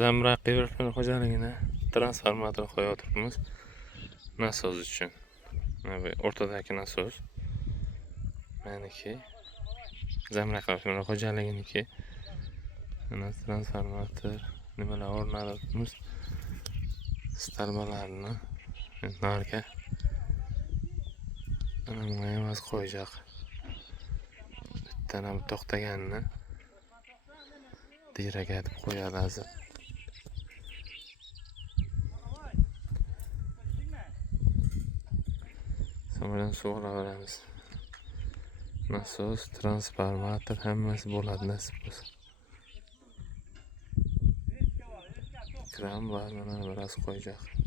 Zamrak Qiyruqlar xo'jaligini transformator qo'yayotibmiz. Nasos uchun. Mana bu o'rtadagi nasos. Meniki Zamrak Qiyruqlar xo'jaliginiki. Mana transformator nimalar o'rnatibmiz. Starbalarni narga mana emas qo'yacaq. Bittadan ham to'xtaganini diraga deb qo'yadi hozir. So'ngra sug'uraveramiz. Nasos, transformator hammasi bo'ladi nasib bo'lsa. Kran bor, mana biroz qo'yacaq.